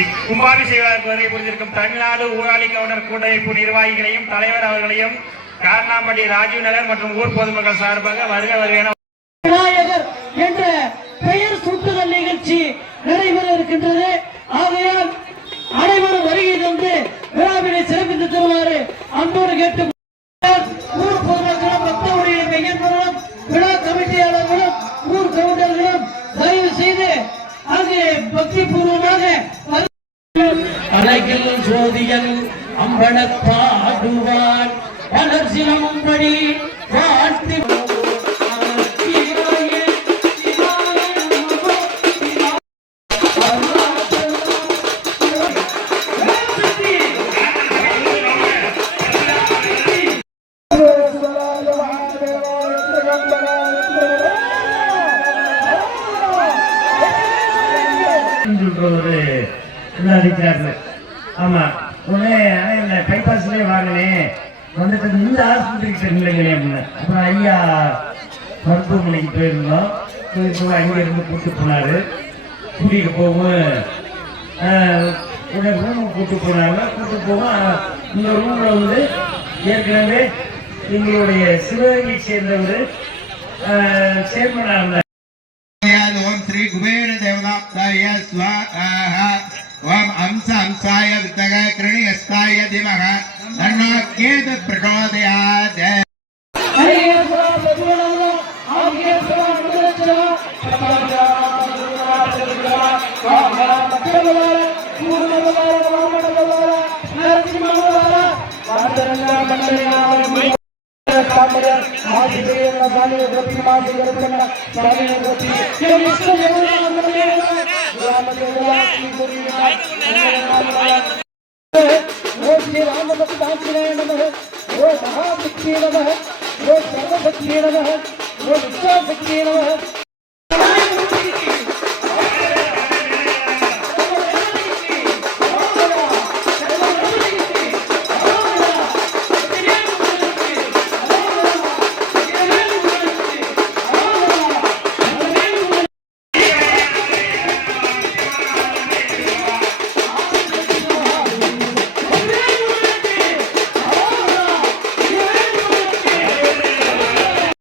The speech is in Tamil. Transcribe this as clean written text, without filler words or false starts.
இக்கும்பாபிஷேகத்திற்கு வருகை புரிந்திருக்கும் தமிழ்நாடு ஊராளி கவுண்டர் கூட்டமைப்பு நிர்வாகிகளையும் தலைவர் அவர்களையும் காரணாம்பட்டி ராஜீவ் நகர் மற்றும் ஊர் பொதுமக்கள் சார்பாக வருக வருக விநாயகர் என்ற பெயர் சூட்டுதல் நிகழ்ச்சி நடைபெற இருக்கின்றது. ஆகையால் அனைவரும் வருகை தந்து விழாவினை சிறப்பித்து தருமாறு அன்போடு கேட்டு ஊர் பொதுமக்களும் பக்தருடைய மையங்களும் விழா கமிட்டியாளர்களும் ஊர் கவுண்டர்களும் தயவு செய்து அங்கே பக்தி பூர்வமாக அழகில் சோதியன் அம்பலப்பாடுவான் வளர்ச்சிலம்படி வாழ்த்தி ஆமா உடனே பைபாஸ்லயே வாங்கினேன் வந்துட்டு இந்த ஹாஸ்பிட்டலுக்கு இல்லைங்களே அப்படின்னு. அப்புறம் ஐயா மருத்துவமனைக்கு போயிருந்தோம். அங்கே இருந்து கூப்பிட்டு போனாரு. கூட்டிகிட்டு போகும் உடனே ரூமுக்கு கூப்பிட்டு போனாங்க. கூப்பிட்டு போவோம் இந்த ரூமில் வந்து ஏற்கனவே எங்களுடைய சிவகங்கை சேர்ந்தவர் சேர்மனாக இருந்தார். ஓம் ஸ்ரீ குபேர தேவதாப்தாய ஸ்வாஹா ஓம் அம்ச அம்சாய வித்தக கிருணியஸ்தாய திமக தன்னோ கேது பிரச்சோதயாத். राम